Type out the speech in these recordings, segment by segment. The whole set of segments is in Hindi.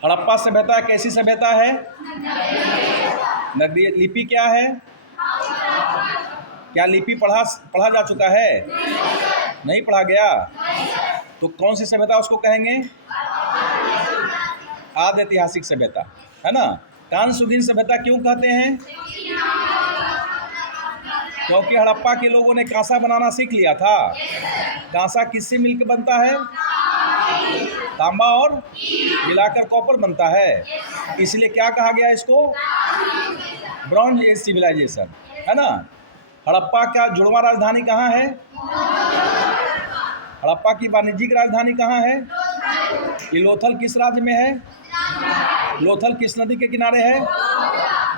हड़प्पा सभ्यता कैसी सभ्यता है? नगरीय। लिपि क्या है? क्या लिपि पढ़ा जा चुका है? नहीं पढ़ा गया। तो कौन सी सभ्यता उसको कहेंगे? आदि ऐतिहासिक सभ्यता, है ना। कांस्ययुगीन सभ्यता क्यों कहते हैं? क्योंकि हड़प्पा के लोगों ने कांसा बनाना सीख लिया था। कांसा किससे मिलकर बनता है? तांबा और मिलाकर कॉपर बनता है। इसलिए क्या कहा गया इसको? ब्रॉन्ज एज सिविलाइजेशन, है ना। हड़प्पा का जुड़वा राजधानी कहाँ है? हड़प्पा की वाणिज्यिक राजधानी कहाँ है? ये लोथल किस राज्य में है? लोथल किस नदी के किनारे है?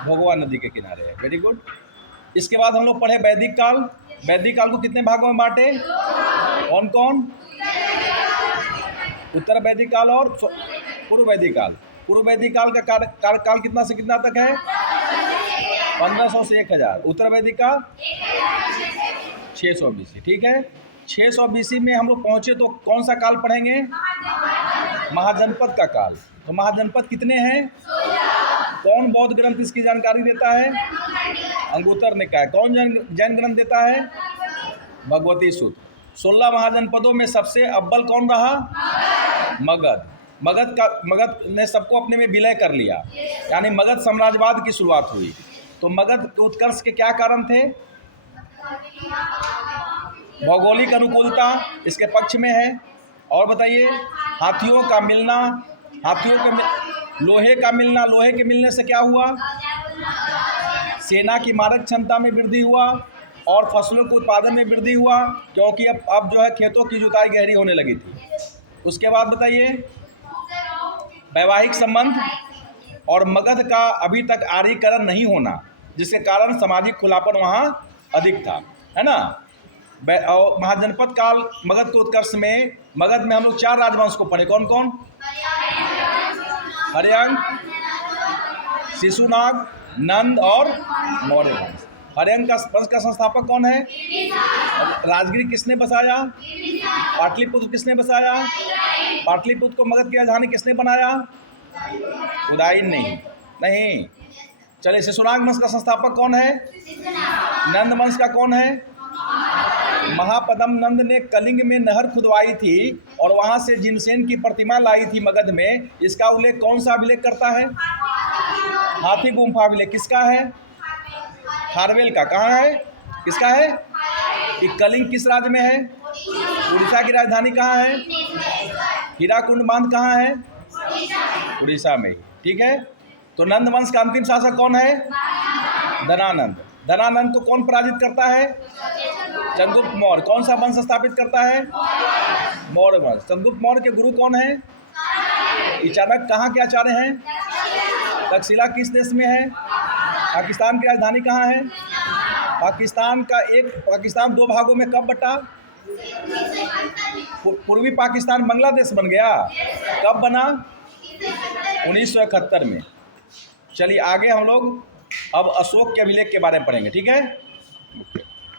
भोगवा नदी के किनारे है। Very good. इसके बाद हम लोग पढ़े वैदिक काल। वैदिक काल को कितने भागों में बांटे? कौन कौन? उत्तर वैदिक काल और पूर्व वैदिक काल। पूर्व वैदिक काल का कार्यकाल कितना से कितना तक है? 1500 से 1000। उत्तर वैदिक का 600 BC। ठीक है। 600 BC में हम लोग पहुंचे तो कौन सा काल पढ़ेंगे? महाजनपद का काल। तो महाजनपद कितने हैं? कौन बौद्ध ग्रंथ इसकी जानकारी देता है? अंगुत्तर निकाय। कौन जैन ग्रंथ देता है? भगवती सूत्र। 16 महाजनपदों में सबसे अव्वल कौन रहा? मगध। मगध ने सबको अपने में विलय कर लिया, यानी मगध साम्राज्यवाद की शुरुआत हुई। तो मगध के उत्कर्ष के क्या कारण थे? भौगोलिक अनुकूलता इसके पक्ष में है। और बताइए, हाथियों का मिलना, लोहे का मिलना। लोहे के मिलने से क्या हुआ? सेना की मारक क्षमता में वृद्धि हुआ और फसलों के उत्पादन में वृद्धि हुआ, क्योंकि अब जो है खेतों की जुताई गहरी होने लगी थी। उसके बाद बताइए, वैवाहिक संबंध और मगध का अभी तक आर्यीकरण नहीं होना, जिसके कारण सामाजिक खुलापन वहाँ अधिक था, है ना। और महाजनपद काल मगध के उत्कर्ष में, मगध में हम लोग 4 राजवंश को पढ़े। कौन कौन? हर्यंक, शिशुनाग, नंद और मौर्य वंश। हर्यंक का वंश का संस्थापक कौन है? राजगिरी किसने बसाया? पाटलिपुत्र किसने बसाया? पाटलिपुत्र को मगध की राजधानी किसने बनाया? उदयन नहीं। चलिए, शिशुनाग वंश का संस्थापक कौन है? नंद वंश का कौन है? महापद्म नंद ने कलिंग में नहर खुदवाई थी और वहां से जिनसेन की प्रतिमा लाई थी मगध में। इसका उल्लेख कौन सा अभिलेख करता है? हाथी गुम्फा अभिलेख। किसका है? खारवेल का। कहाँ है? किसका है? कि कलिंग किस राज्य में है? उड़ीसा की राजधानी कहाँ है? हीराकुंड बांध कहाँ है? उड़ीसा में ही। ठीक है। तो नंद वंश का अंतिम शासक कौन है? धनानंद। धनानंद को कौन पराजित करता है? चंद्रगुप्त मौर्य। कौन सा वंश स्थापित करता है? मौर्य वंश। चंद्रगुप्त मौर्य के गुरु कौन है? चाणक्य। कहाँ के आचार्य हैं? तक्षशिला किस देश में है? पाकिस्तान की राजधानी कहाँ है? पाकिस्तान 2 भागों में कब बटा? पूर्वी पाकिस्तान बांग्लादेश बन गया। कब बना? 1971 में। चलिए आगे हम लोग अब अशोक के अभिलेख के बारे में पढ़ेंगे। ठीक है।